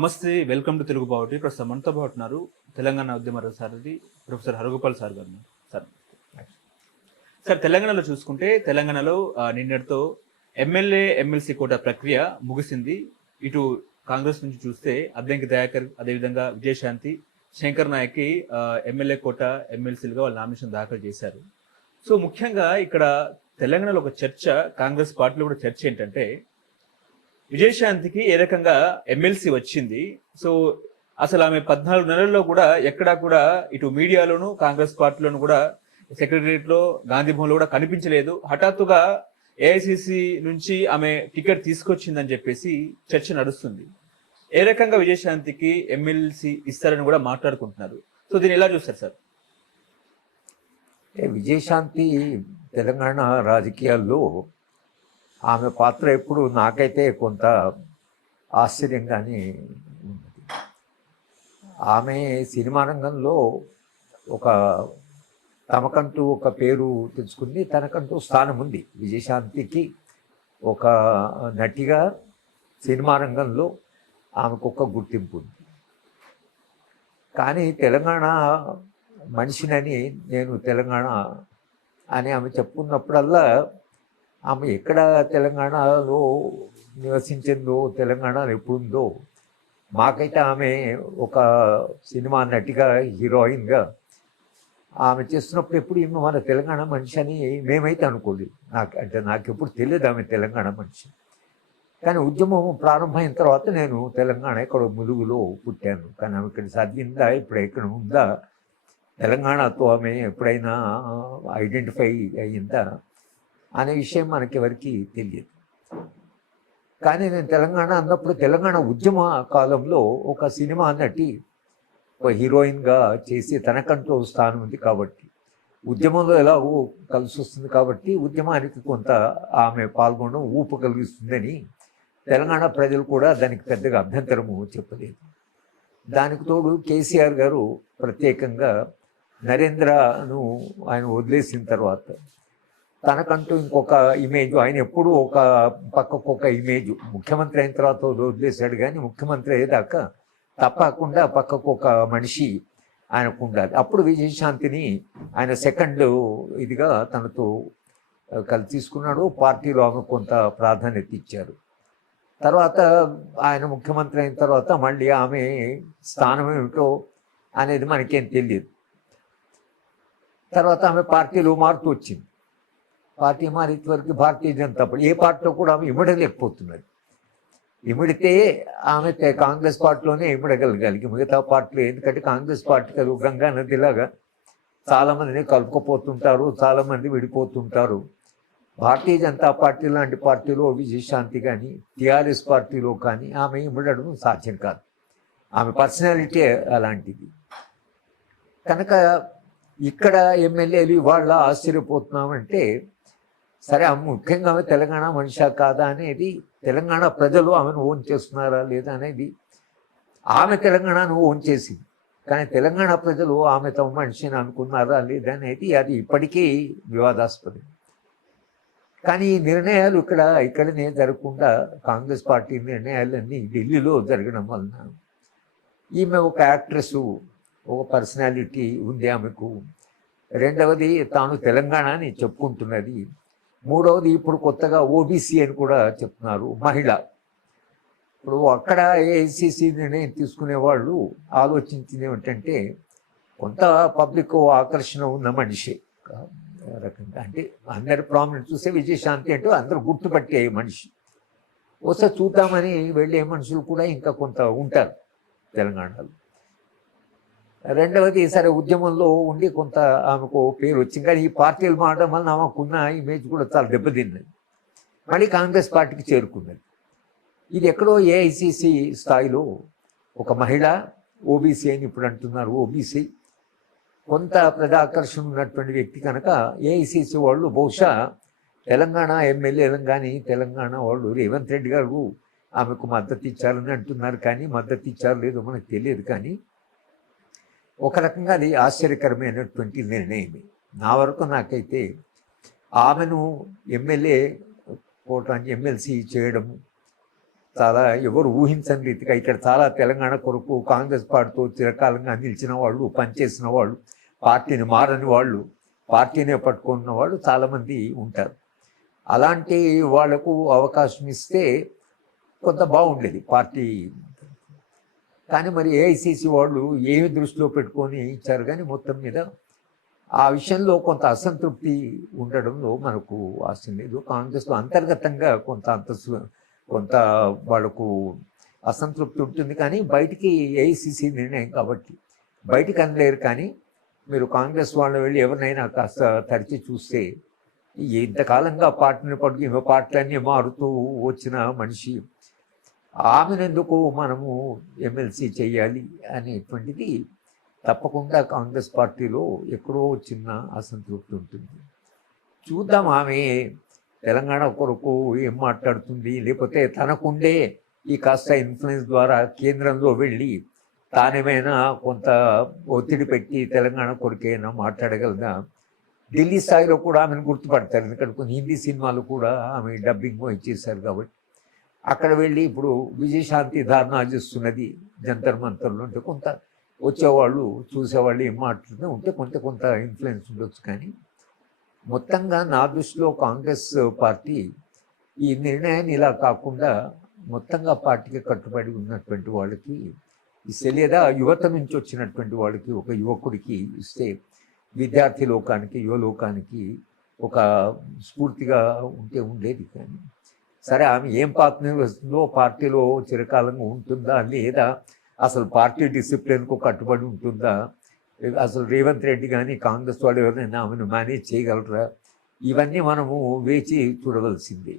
నమస్తే, welcome to Telugu బావుటి. ప్రస్తుతం మనతో పాటు ఉన్నారు తెలంగాణ ఉద్యమ సారథి ప్రొఫెసర్ హరగోపాల్ సార్ గారు. సార్ సార్ తెలంగాణలో చూసుకుంటే తెలంగాణలో నిన్నటితో ఎమ్మెల్యే ఎమ్మెల్సీ కోటా ప్రక్రియ ముగిసింది. ఇటు కాంగ్రెస్ నుంచి చూస్తే అద్దంకి దయాకర్, అదేవిధంగా విజయశాంతి, శంకర్ నాయక్కి ఎమ్మెల్యే కోటా ఎమ్మెల్సీలుగా వాళ్ళు నామినేషన్ దాఖలు చేశారు. సో ముఖ్యంగా ఇక్కడ తెలంగాణలో ఒక చర్చ, కాంగ్రెస్ పార్టీలో కూడా చర్చ ఏంటంటే విజయశాంతికి ఏ రకంగా ఎమ్మెల్సీ వచ్చింది. సో అసలు ఆమె 14 నెలల్లో కూడా ఎక్కడా కూడా ఇటు మీడియాలోను కాంగ్రెస్ పార్టీలోను కూడా సెక్రటరియట్ లో, గాంధీ భవన్ లో కూడా కనిపించలేదు. హఠాత్తుగా ఏఐసిసి నుంచి ఆమె టికెట్ తీసుకొచ్చిందని చెప్పేసి చర్చ నడుస్తుంది. ఏ రకంగా విజయశాంతికి ఎమ్మెల్సీ ఇస్తారని కూడా మాట్లాడుకుంటున్నారు. సో దీన్ని ఎలా చూస్తారు సార్? విజయశాంతి తెలంగాణ రాజకీయాల్లో ఆమె పాత్ర ఎప్పుడు నాకైతే కొంత ఆశ్చర్యంగానే ఉన్నది. ఆమె సినిమా రంగంలో ఒక తమకంటూ ఒక పేరు తెచ్చుకుంది, తనకంటూ స్థానం ఉంది. విజయశాంతికి ఒక నటిగా సినిమా రంగంలో ఆమెకు ఒక గుర్తింపు ఉంది. కానీ తెలంగాణ మనిషినని, నేను తెలంగాణ అని ఆమె చెప్పుకున్నప్పుడల్లా ఆమె ఎక్కడ తెలంగాణలో నివసించిందో, తెలంగాణలో ఎప్పుడుందో మాకైతే ఆమె ఒక సినిమా నటిగా, హీరోయిన్గా ఆమె చేస్తున్నప్పుడు ఎప్పుడు ఈమె మన తెలంగాణ మనిషి అని మేమైతే అనుకోలేదు. నాకు ఎప్పుడు తెలియదు ఆమె తెలంగాణ మనిషి. కానీ ఉద్యమం ప్రారంభమైన తర్వాత నేను తెలంగాణ ఇక్కడ ములుగులో పుట్టాను. కానీ ఆమె ఇక్కడ చదివిందా, ఇప్పుడు ఎక్కడ ఉందా, తెలంగాణతో ఆమె ఎప్పుడైనా ఐడెంటిఫై అయ్యిందా అనే విషయం మనకెవరికి తెలియదు. కానీ నేను తెలంగాణ అన్నప్పుడు తెలంగాణ ఉద్యమ కాలంలో ఒక సినిమా నటి, ఒక హీరోయిన్గా చేసి తనకంటూ స్థానం ఉంది కాబట్టి, ఉద్యమంలో ఎలాగో కలిసి వస్తుంది కాబట్టి ఉద్యమానికి కొంత ఆమె పాల్గొనడం ఊపు కలిగిస్తుందని తెలంగాణ ప్రజలు కూడా దానికి పెద్దగా అభ్యంతరము చెప్పలేదు. దానికి తోడు కేసీఆర్ గారు ప్రత్యేకంగా నరేంద్రను ఆయన వదిలేసిన తర్వాత తనకంటూ ఇంకొక ఇమేజ్, ఆయన ఎప్పుడూ ఒక పక్కకు ఒక ఇమేజ్, ముఖ్యమంత్రి అయిన తర్వాత వదిలేశాడు కానీ ముఖ్యమంత్రి అయ్యేదాకా తప్పకుండా పక్కకు ఒక మనిషి ఆయనకు ఉండాలి. అప్పుడు విజయశాంతిని ఆయన సెకండ్ ఇదిగా తనతో కలిసి తీసుకున్నాడు. పార్టీలో ఆమె కొంత ప్రాధాన్యత ఇచ్చారు. తర్వాత ఆయన ముఖ్యమంత్రి అయిన తర్వాత మళ్ళీ ఆమె స్థానం ఏమిటో అనేది మనకేం తెలియదు. తర్వాత ఆమె పార్టీలో మారుతూ వచ్చింది. పార్టీ మారేంత వరకు భారతీయ జనతా పార్టీ, ఏ పార్టీలో కూడా ఆమె ఇమడలేకపోతున్నది. ఇమిడితే ఆమె కాంగ్రెస్ పార్టీలోనే ఇమడగలగాలి, మిగతా పార్టీలో. ఎందుకంటే కాంగ్రెస్ పార్టీ కదా గంగా నదిలాగా చాలామందిని కలుపుకపోతుంటారు, చాలామంది విడిపోతుంటారు. భారతీయ జనతా పార్టీ లాంటి పార్టీలో విజయశాంతి కానీ, టీఆర్ఎస్ పార్టీలో కానీ ఆమె ఇమడడం సాధ్యం కాదు. ఆమె పర్సనాలిటీ అలాంటిది. కనుక ఇక్కడ ఎమ్మెల్యేలు ఇవాళ ఆశ్చర్యపోతున్నామంటే, సరే ముఖ్యంగా ఆమె తెలంగాణ మనిషా కాదా అనేది, తెలంగాణ ప్రజలు ఆమెను ఓన్ చేస్తున్నారా లేదా అనేది, ఆమె తెలంగాణను ఓన్ చేసింది కానీ తెలంగాణ ప్రజలు ఆమె తమ మనిషిని అనుకున్నారా లేదా అనేది అది ఇప్పటికీ వివాదాస్పదం. కానీ ఈ నిర్ణయాలు ఇక్కడనే జరగకుండా కాంగ్రెస్ పార్టీ నిర్ణయాలన్నీ ఢిల్లీలో జరగడం వలన, ఈమె ఒక యాక్ట్రెస్, ఒక పర్సనాలిటీ ఉంది ఆమెకు. రెండవది తాను తెలంగాణ అని చెప్పుకుంటున్నది. మూడవది ఇప్పుడు కొత్తగా ఓబీసీ అని కూడా చెప్తున్నారు, మహిళ. ఇప్పుడు అక్కడ ఏఐసిసి నిర్ణయం తీసుకునే వాళ్ళు ఆలోచించింది ఏమిటంటే, కొంత పబ్లిక్ ఆకర్షణ ఉన్న మనిషి రకంగా, అంటే అందరు ప్రామినెంట్ చూస్తే విజయశాంతి అంటే అందరూ గుర్తుపట్టే మనిషి. ఒకసారి చూద్దామని వెళ్ళే మనుషులు కూడా ఇంకా కొంత ఉంటారు తెలంగాణలో. రెండవది సరే ఉద్యమంలో ఉండి కొంత ఆమెకు పేరు వచ్చింది, కానీ ఈ పార్టీలు మారడం వల్ల ఆమెకున్న ఇమేజ్ కూడా చాలా దెబ్బతిన్నది. మళ్ళీ కాంగ్రెస్ పార్టీకి చేరుకున్నది. ఇది ఎక్కడో ఏఐసిసి స్థాయిలో ఒక మహిళ, ఓబీసీ అని ఇప్పుడు అంటున్నారు, ఓబీసీ కొంత ప్రజాకర్షణ ఉన్నటువంటి వ్యక్తి కనుక ఏఐసిసి వాళ్ళు బహుశా తెలంగాణ ఎమ్మెల్యేలను కానీ తెలంగాణ వాళ్ళు రేవంత్ రెడ్డి గారు ఆమెకు మద్దతు ఇచ్చారని అంటున్నారు. కానీ మద్దతు ఇచ్చారో లేదో మనకు తెలియదు. కానీ ఒక రకంగా అది ఆశ్చర్యకరమైనటువంటి నిర్ణయమే. నా వరకు నాకైతే ఆమెను ఎమ్మెల్యే కోటాన్ని ఎమ్మెల్సీ చేయడము, చాలా ఎవరు ఊహించని రీతిగా ఇక్కడ చాలా తెలంగాణ కొరకు కాంగ్రెస్ పార్టీతో చిరకాలంగా నిలిచిన వాళ్ళు, పనిచేసిన వాళ్ళు, పార్టీని మారని వాళ్ళు, పార్టీనే పట్టుకున్న వాళ్ళు చాలామంది ఉంటారు. అలాంటి వాళ్లకు అవకాశం ఇస్తే కొంత బాగుండేది పార్టీ. కానీ మరి ఏఐసిసి వాళ్ళు ఏమి దృష్టిలో పెట్టుకొని ఇచ్చారు, కానీ మొత్తం మీద ఆ విషయంలో కొంత అసంతృప్తి ఉండడంలో మనకు ఆశ లేదు. కాంగ్రెస్లో అంతర్గతంగా కొంత వాళ్ళకు అసంతృప్తి ఉంటుంది, కానీ బయటికి ఏఐసిసి నిర్ణయం కాబట్టి బయటికి అనలేరు. కానీ మీరు కాంగ్రెస్ వాళ్ళు వెళ్ళి ఎవరినైనా కాస్త తరిచి చూస్తే ఇంతకాలంగా పార్టీని పట్టుకు ఇంకో పార్టీలన్నీ మారుతూ వచ్చిన మనిషి, ఆమెనెందుకు మనము ఎమ్మెల్సీ చేయాలి అనేటువంటిది తప్పకుండా కాంగ్రెస్ పార్టీలో ఎక్కడో చిన్న అసంతృప్తి ఉంటుంది. చూద్దాం ఆమె తెలంగాణ కొరకు ఏం మాట్లాడుతుంది, లేకపోతే తనకుండే ఈ కాస్త ఇన్ఫ్లుయెన్స్ ద్వారా కేంద్రంలో వెళ్ళి తానేమైనా కొంత ఒత్తిడి పెట్టి తెలంగాణ కొరకైనా మాట్లాడగలదా. ఢిల్లీ స్థాయిలో కూడా ఆమెను గుర్తుపడతారు, ఎందుకంటే కొన్ని హిందీ సినిమాలు కూడా ఆమె డబ్బింగ్ ఇచ్చేశారు కాబట్టి. అక్కడ వెళ్ళి ఇప్పుడు విజయశాంతి ధారణ చేస్తున్నది జంతర్ మంతర్లో ఉంటే కొంత వచ్చేవాళ్ళు చూసేవాళ్ళు ఏం మాట్లాడుతూ ఉంటే కొంత ఇన్ఫ్లుయెన్స్ ఉండొచ్చు. కానీ మొత్తంగా నా దృష్టిలో కాంగ్రెస్ పార్టీ ఈ నిర్ణయాన్ని ఇలా కాకుండా మొత్తంగా పార్టీకి కట్టుబడి ఉన్నటువంటి వాళ్ళకి ఇస్తే, లేదా యువత నుంచి వచ్చినటువంటి వాళ్ళకి, ఒక యువకుడికి ఇస్తే విద్యార్థి లోకానికి, యువలోకానికి ఒక స్ఫూర్తిగా ఉండేది. కానీ సరే ఆమె ఏం పాత్ర నిర్వహిస్తుందో, పార్టీలో చిరకాలంగా ఉంటుందా లేదా, అసలు పార్టీ డిసిప్లిన్కు కట్టుబడి ఉంటుందా, అసలు రేవంత్ రెడ్డి కానీ కాంగ్రెస్ వాళ్ళు ఎవరైనా ఆమెను మేనేజ్ చేయగలరా, ఇవన్నీ మనము వేచి చూడవలసిందే.